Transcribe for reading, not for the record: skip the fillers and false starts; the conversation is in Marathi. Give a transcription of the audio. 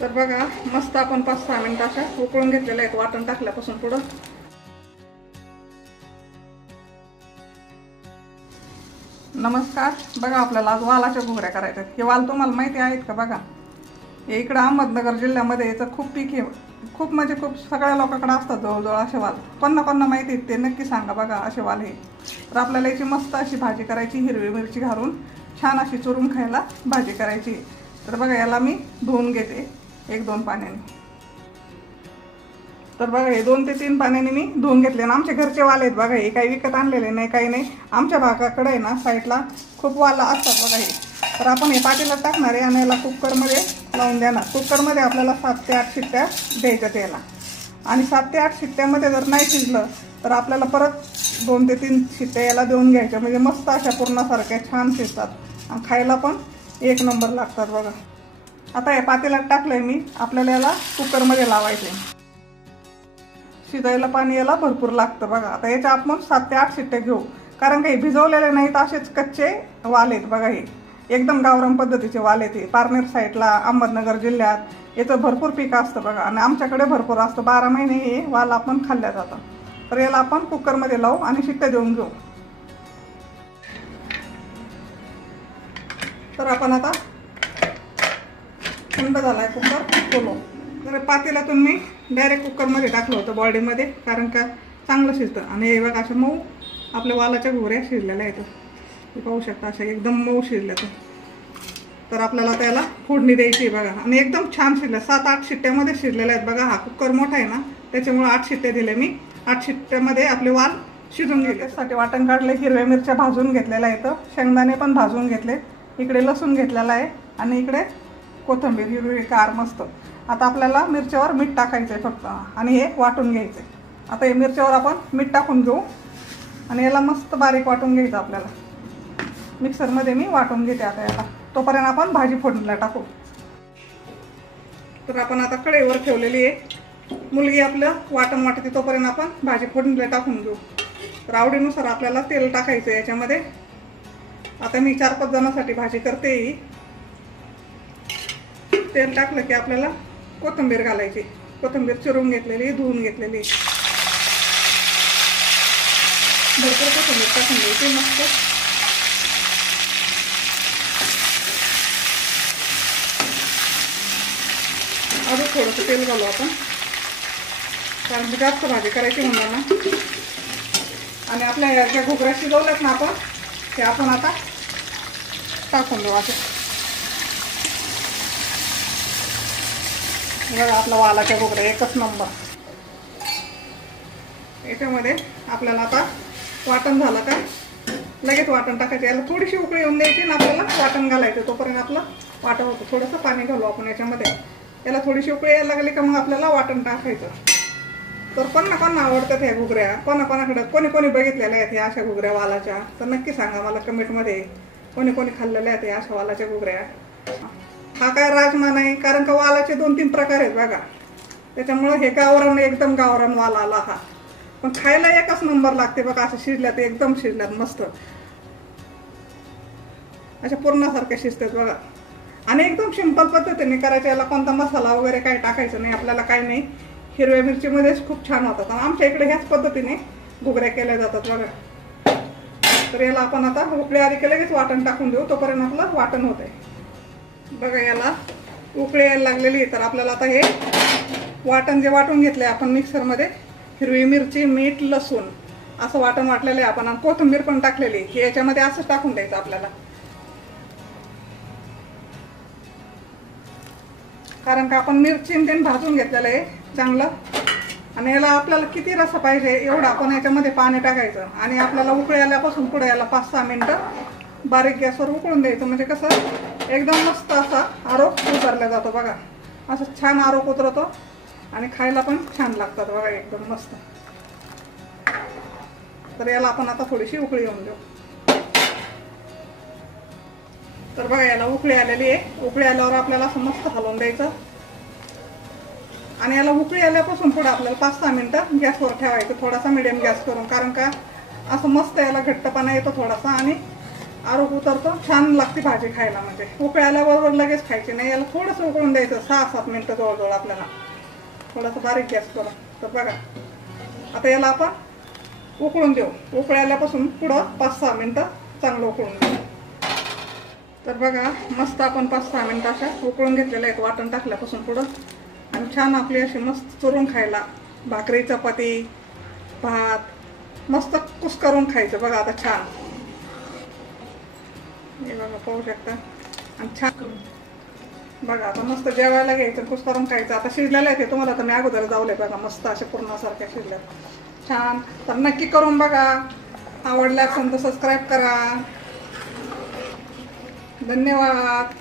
तर बघा मस्त आपण 5-6 मिनिटं अशा उकळून घेतलेल्या आहेत वाटण टाकल्यापासून पुढं। नमस्कार। बघा आपल्याला आज वालाच्या घुगऱ्या करायच्या आहेत। हे वाल तुम्हाला माहिती आहेत का? बघा हे इकडे अहमदनगर जिल्ह्यामध्ये याचं खूप पीक आहे, खूप म्हणजे खूप सगळ्या लोकांकडे असतात जवळजवळ असे वाल। कोणा माहिती आहेत ते नक्की सांगा। बघा असे वाल हे। तर आपल्याला याची मस्त अशी भाजी करायची, हिरवी मिरची घालून छान अशी चुरून खायला भाजी करायची। तर बघा याला मी धुवून घेते 1-2 पाण्याने। तर बघा हे 2 ते 3 पाण्याने मी धुवून घेतले आणि आमच्या घरचे वाल आहेत बघा। हे काही विकत आणलेले नाही, काही नाही। आमच्या भागाकडे ना साईडला खूप वाल असतात बघा हे। तर आपण हे पातेल्यात टाकणार आहे आणि याला कुकरमध्ये लावून देणार। कुकरमध्ये आपल्याला 7 ते 8 शिट्ट्या द्यायच्या त्याला। आणि 7 ते 8 शिट्ट्यामध्ये जर नाही शिजलं तर आपल्याला परत 2 ते 3 शिट्ट्या याला देऊन घ्यायच्या, म्हणजे मस्त अशा पूर्णासारख्या छान शिजतात आणि खायला पण 1 नंबर लागतात बघा। आता हे पातेल्यात टाकलंय मी, आपल्याला याला कुकरमध्ये लावायचे। शिजायला पाणी याला भरपूर लागतं बघा। आता याच्या आपण 7 ते 8 शिट्ट्या घेऊ, कारण काही भिजवलेले नाहीत, असेच कच्चे वाल आहेत बघा। हे एकदम गावरान पद्धतीचे वाल आहेत। पारनेर साईडला अहमदनगर जिल्ह्यात याचं भरपूर पीक असतं बघा आणि आमच्याकडे भरपूर असतं। 12 महिने हे वाल आपण खाल्ल्या जातं। तर याला आपण कुकरमध्ये लावू आणि शिट्ट्या देऊन घेऊ। तर आपण आता थंड झालाय कुकर खोलू। तर पातेल्यातून मी डायरेक्ट कुकरमध्ये टाकलं होतं बॉडीमध्ये, कारण का चांगलं शिजतं। आणि हे बघा अशा मऊ आपल्या वालाच्या घुगऱ्या शिजलेल्या आहेत। हे पाहू शकता अशा एकदम मऊ शिजल्या। तर आपल्याला त्याला फोडणी द्यायची बघा आणि एकदम छान शिजल्या। 7-8 शिट्ट्यामध्ये शिजलेल्या आहेत बघा। हा कुकर मोठा आहे ना त्याच्यामुळे 8 शिट्ट्या दिल्या मी। 8 शिट्ट्यामध्ये आपले वाल शिजून गेले। त्यासाठी वाटण काढले, हिरव्या मिरच्या भाजून घेतलेल्या आहेत, शेंगदाणे पण भाजून घेतले, इकडे लसूण घेतलेला आहे आणि इकडे कोथिंबीर हिरवीगार मस्त। आता आपल्याला मिरच्यावर मीठ टाकायचं आहे फक्त आणि हे वाटून घ्यायचं आहे। आता हे मिरच्यावर आपण मीठ टाकून घेऊ आणि याला मस्त बारीक वाटून घ्यायचं आपल्याला। मिक्सरमध्ये मी वाटून घेते आता याला। तोपर्यंत आपण भाजी फोडणीला टाकू। तर आपण आता कढईवर ठेवलेली आहे, मुलगी आपलं वाटण वाटते तोपर्यंत आपण भाजी फोडणीला टाकून घेऊ। तर आवडीनुसार आपल्याला तेल टाकायचं याच्यामध्ये। आता मी 4-5 जणांसाठी भाजी करते। तेल टाकलं की आपल्याला कोथिंबीर घालायची। कोथिंबीर चिरून घेतलेली, धुवून घेतलेली, भरपूर कोथिंबीर टाकून घ्यायची मस्त। अजून थोडंसं तेल घालू आपण, कारण जास्त भाजी करायची म्हणून ना। आणि आपल्या ज्या घुगऱ्या शिजवल्यात ना आपण, ते आपण आता टाकून देऊ असं। बघा आपला वालाच्या घुगऱ्या एकच नंबर। याच्यामध्ये आपल्याला आता वाटण झालं का लगेच वाटण टाकायचं। याला थोडीशी उकळी येऊन द्यायची आणि आपल्याला वाटण घालायचं। तोपर्यंत आपलं वाटण होतं। थोडंसं पाणी घालू आपण याच्यामध्ये। याला थोडीशी उकळी यायला लागली का मग आपल्याला वाटण टाकायचं। तर कोणा आवडतात ह्या घुगऱ्या, कोणाकडे कोणी बघितलेल्या आहेत ह्या अशा घुगऱ्या वालाच्या, तर नक्की सांगा मला कमेंटमध्ये। कोणी खाल्लेल्या आहेत ह्या अशा वालाच्या घुगऱ्या। हा काय राजमा नाही, कारण का वालाचे 2-3 प्रकार आहेत बघा। त्याच्यामुळे हे गावरान, एकदम गावरान वाल आला हा, पण खायला एकच नंबर लागते बघा। असं शिजल्यात, एकदम शिजल्यात मस्त, अशा पूर्णासारख्या शिजतात बघा। आणि एकदम सिंपल पद्धतीने करायचं। याला कोणता मसाला वगैरे काही टाकायचं नाही आपल्याला, काही नाही। हिरव्या मिरचीमध्येच खूप छान होतात आणि आमच्या इकडे ह्याच पद्धतीने घुगऱ्या केल्या जातात बघा। तर याला आपण आता उकळी आली की लगेच वाटण टाकून देऊ, तोपर्यंत आपलं वाटण होत आहे बघा। याला उकळी यायला लागलेली आहे। तर आपल्याला आता हे वाटण जे वाटून घेतलंय आपण मिक्सरमध्ये, हिरवी मिरची, मीठ, लसूण असं वाटण वाटलेलं आहे आपण, आणि कोथिंबीर पण टाकलेली, हे याच्यामध्ये असंच टाकून द्यायचं आपल्याला। कारण का आपण मिरची ते भाजून घेतलेलं आहे चांगलं। आणि याला आपल्याला किती रस्सा पाहिजे एवढं आपण याच्यामध्ये पाणी टाकायचं आणि आपल्याला उकळी आल्यापासून पुढे याला 5-6 मिनिटं बारीक गॅसवर उकळून द्यायचं। म्हणजे कसं एकदम मस्त असा आरोप उतरला जातो बघा। असं छान आरोप उतरतो आणि खायला पण छान लागतात बघा, एकदम मस्त। तर याला आपण आता थोडीशी उकळी येऊन देऊ। तर बघा याला उकळी आलेली आहे। उकळी आल्यावर आपल्याला असं मस्त हलवून द्यायचं आणि याला उकळी आल्यापासून पुढे आपल्याला 5-6 मिनिटं गॅसवर ठेवायचं, थोडासा मिडियम गॅस करून, कारण का असं मस्त याला घट्टपणा येतो थोडासा आणि आरोप उतरतो, छान लागते भाजी खायला. म्हणजे उकळी आल्याबरोबर लगेच खायची नाही, याला थोडंसं उकळून द्यायचं 6-7 मिनटं जवळजवळ आपल्याला, थोडासा बारीक गॅस करा. तर बघा आता याला आपण उकळून देऊ. उकळी आल्यापासून पुढं 5-6 मिनटं चांगलं उकळून देऊ. तर बघा मस्त आपण 5-6 मिनटं अशा उकळून घेतलेल्या आहेत वाटण टाकल्यापासून पुढं. आणि छान आपली अशी मस्त चुरून खायला भाकरी, चपाती, भात मस्त कुस करून खायचं. बघा आता छान हे बघा पाहू शकता. आणि छान बघा आता मस्त जेवायला घ्यायचं, कुस करून खायचं. आता शिजलेलं आहे ते तुम्हाला आता मी अगोदर जावले बघा मस्त असे पूर्णासारख्या शिजल्या छान. तर नक्की करून बघा. आवडलं असेल तर सबस्क्राईब करा. धन्यवाद.